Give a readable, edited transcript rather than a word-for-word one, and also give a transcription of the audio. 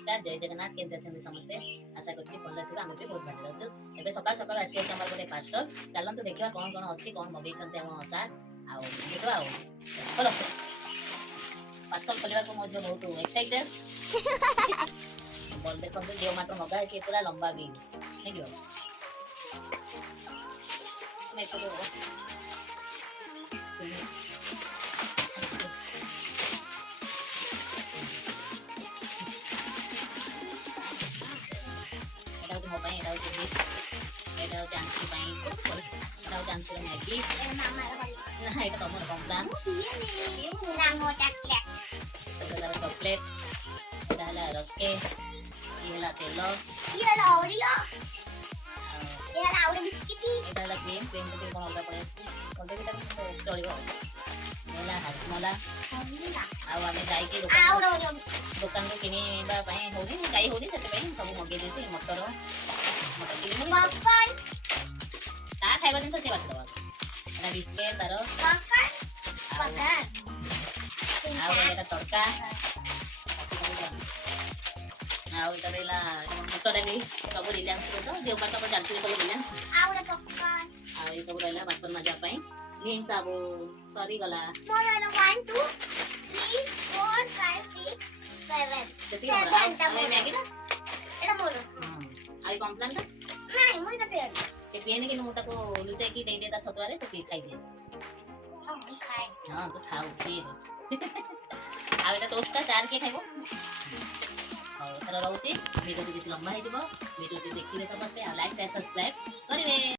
नमस्कार जय जगन्नाथ केमती अछंती समस्ते आशा करछि भले थिबा हम भी बहुत भले रहछु एबे सकाळ सकाळ आसी अछि हमर गोटे पार्सल चलंतु देखिबा कोन कोन अछि कोन मगै छन्ते हम सार आ देखिबा आ चलो पार्सल खोलिबा को मो बहुत एक्साइटेड बोल देखो जे मात्र मगा है पूरा लंबा भी देखियो मैं तो mo pa daw si Miss. Daw chance si Pai. Daw chance si Maggie. Nah, ito mo kong plan. Namo chocolate. Ito daw chocolate. Dala roske. Ihla telo. Ihla Oreo. Ihla Oreo biscuit. Ito daw cream. Cream ko kono olga pare. Olga kita cholibo. Mola hasmola. ଆଉ ଆମେ ଯାଇକି ଦୋକାନରୁ କିଣିବା ପାଇଁ ହଉନି ଯାଇ ହଉନି ସେଥିପାଇଁ ସବୁ ମଗେଇ ଦେଇଛି ମଟର ତା ଖାଇବା ଜିନିଷ ସେ ବାଛିଦବା ଏଟା ବିସ୍କେଟ ତାର ଆଉ ଏଟା ତଡକା ଆଉ ଏଟା ରହିଲା ବୁଟ ଡାଲି ସବୁ ରିଲାନ୍ସ ତ ଯେଉଁ ପାଠ ଚାଲିଛି ସବୁ ରିଲାନ୍ସ ଆଉ ଏଇ ସବୁ ରହିଲା ବାସନ ମାଜିବା ପାଇଁ ଭିମ୍ ସାବୁ ସରିଗଲା 1 2 3 4 5 6 7 ସେତିକି ଆଉ ମ୍ୟାଗି ନା ଏଟା ମୋର ଆଉ କମ୍ପ୍ଲେନ୍ ଟା ନାଇଁ ମୁଁ ଏଟା ପିଏନି ସେ ପିଏନି କିନ୍ତୁ ମୁଁ ତାକୁ ଲୁଚାଇକି ଦେଇଦିଏ ତା ଛତୁଆରେ ସେ ପିଇ ଖାଇଦିଏ ହଁ ତୁ ଖାଉ ପିଏ ଆଉ ଏଟା ଟୋଷ୍ଟଟା ଚାର କିଏ ଖାଇବ ହଉ ଏଥର ରହୁଛି ଭିଡ଼ିଓଟି ବେଶୀ ଲମ୍ବା ହେଇଯିବ ଭିଡ଼ିଓଟି ଦେଖିବେ ସମସ୍ତେ ଆଉ ଲାଇକ୍ ସେୟାର ସବସ୍କ୍ରାଇବ୍ କରିବେ।